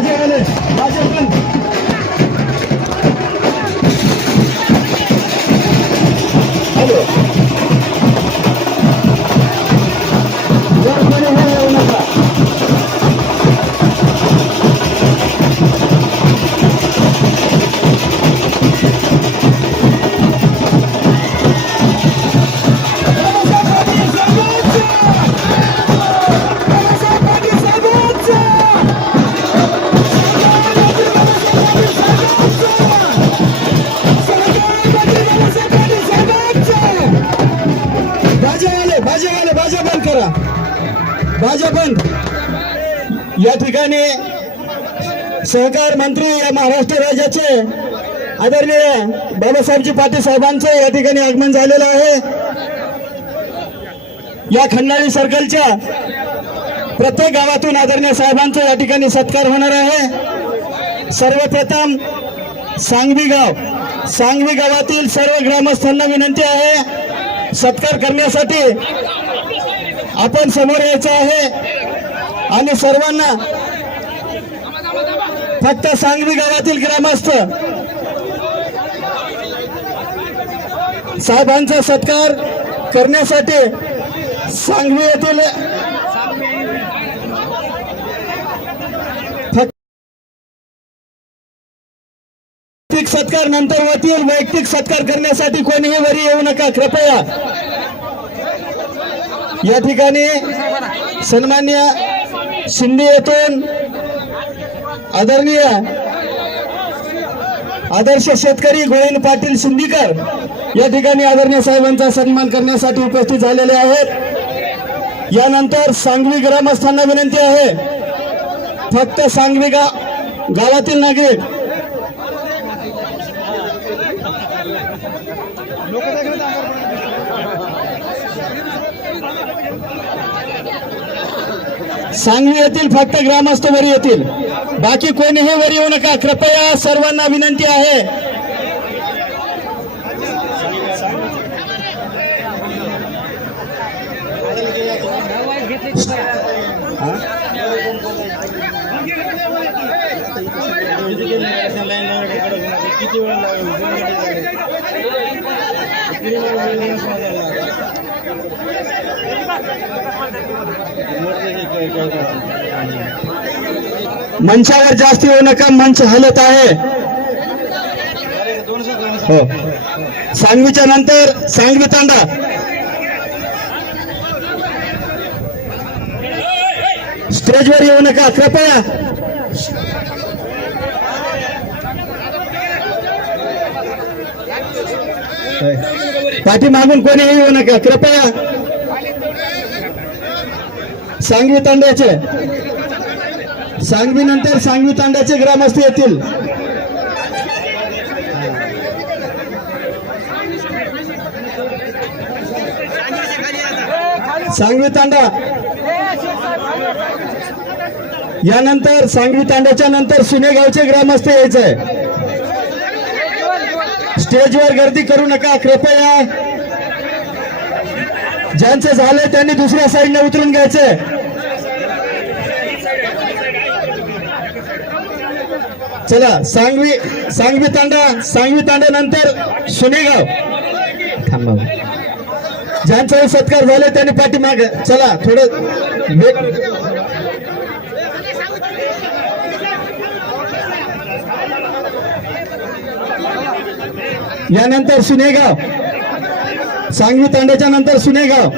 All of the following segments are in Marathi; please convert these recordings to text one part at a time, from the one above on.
বাজে বাজে करा भाजपन या ठिकाणी सहकार मंत्री या महाराष्ट्र राज्याचे आदरणीय बाबासाहेबजी पाटील साहेबांचं या ठिकाणी आगमन झालेलं आहे. या खंडाळी सर्कलच्या प्रत्येक गावातून आदरणीय साहेबांचा या ठिकाणी सत्कार होणार आहे. सर्वप्रथम सांगवी गाव सांगवी गावातील सर्व ग्रामस्थांना विनंती आहे सत्कार करण्यासाठी आपण समोर यायचं आहे. आणि सर्वांना फक्त सांगवी गावातील ग्रामस्थ. साहेबांचा सत्कार करण्यासाठी सांगवी येथील वैयक्तिक सत्कार नंतर होतील वैयक्तिक सत्कार करण्यासाठी कोणीही वरी येऊ नका. कृपया. या ठिकाणी सन्मान्य शिंदे येथून आदरणीय आदर्श शेतकरी गोविंद पाटील सिंदीकर या ठिकाणी आदरणीय साहेबांचा सन्मान करण्यासाठी उपस्थित झालेले आहेत. यानंतर सांगवी ग्रामस्थांना विनंती आहे. फक्त सांगवी गा गावातील नागरिक सांगवी येथील फक्त ग्रामस्थ वर येतील. बाकी कोणीही वर येऊ नका. कृपया सर्वांना विनंती आहे. किती वेळ मंचावर जास्ती होऊ नका मंच हलत आहे. हो. सांगवीच्या नंतर सांगवी तांडा. स्टेजवर येऊ नका कृपया. पाठीमागून कोणीही येऊ नका कृपया. सांगवी तांड्याचे. सांगवी नंतर सांगवी तांड्याचे ग्रामस्थ येतील. सांगवी तांडा. यानंतर सांगवी तांड्याच्या नंतर सुनेगावचे ग्रामस्थ यायचंय. स्टेजवर गर्दी करू नका कृपया. ज्यांचं झालंय त्यांनी दुसऱ्या साईडने उतरून घ्यायचंय चला सांगवी सांगवी तांडा सांगवी तांड्यानंतर सुनेगाव. थांबा. ज्यांचा सत्कार झाले त्यांनी पाठीमाग. चला थोडं यानंतर सुनेगाव. सांगवी तांड्याच्या नंतर सुनेगाव.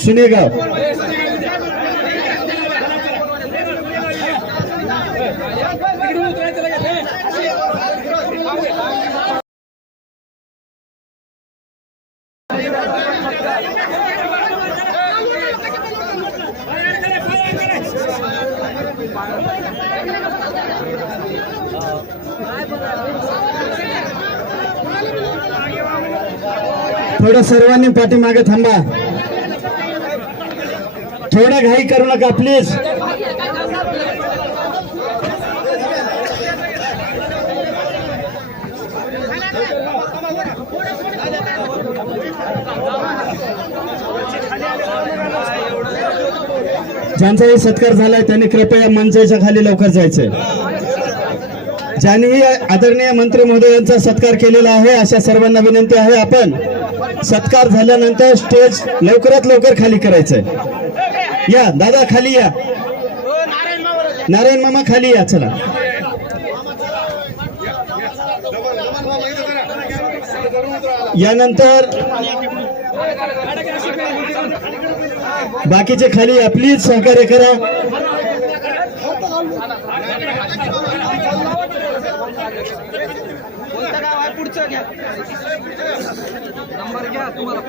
सुनेगाव. थोडं सर्वांनी पाठीमागे थांबा. थोडं घाई करू नका प्लीज ज्यांचाही सत्कार झालाय त्यांनी कृपया मंचाच्या खाली लवकर जायचंय. ज्यांनीही आदरणीय मंत्री महोदयांचा सत्कार केलेला आहे अशा सर्वांना विनंती आहे आपण. सत्कार झाल्यानंतर स्टेज लवकरात लवकर खाली करायचंय. या दादा खाली या. नारायण मामा खाली या चला. यानंतर बाकीचे खाली या. प्लीज सहकार्य करा. कोणतं गाव आहे? पुढचं घ्या. नंबर घ्या तुम्हाला.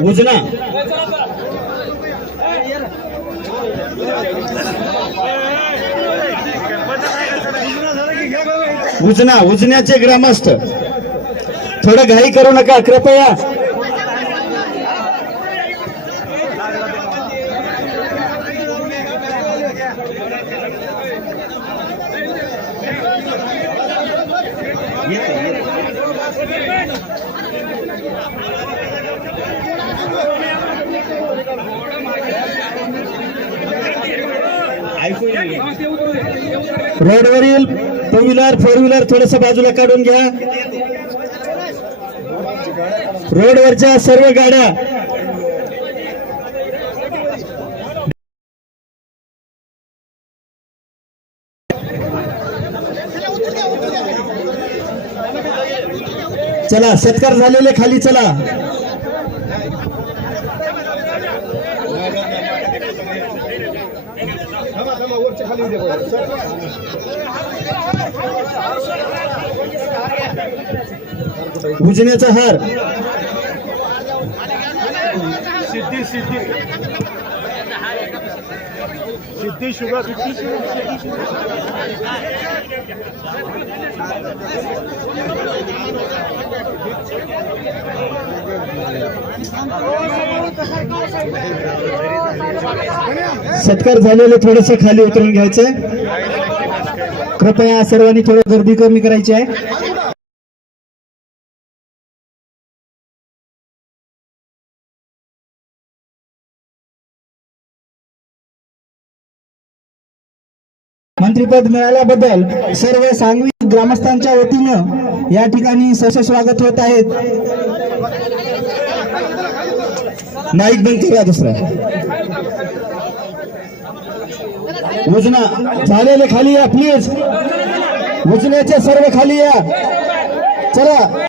उजना. उजना उजण्याचे ग्रामस्थ. थोडं घाई करू नका कृपया। रोड रोडवरील टू व्हीलर फोर व्हीलर थोडस बाजूला घ्या. रोडवरच्या सर्व गाड्या. चला सत्कार झालेले खाली चला. उजण्याचा हार. सिद्धी सिद्धी. सिद्धी शुगर. सत्कार झालेले थोडेसे खाली उतरून घ्यायचे. कृपया सर्वांनी थोडं गर्दी कमी करायची आहे. मंत्रीपद मिळाल्याबद्दल सर्व सांगवी ग्रामस्थांच्या वतीनं या ठिकाणी सश स्वागत होत आहेत. माईक बंद करा दुसरा. उजना झालेले खाली या प्लीज उजण्याच्या सर्व खाली या. चला.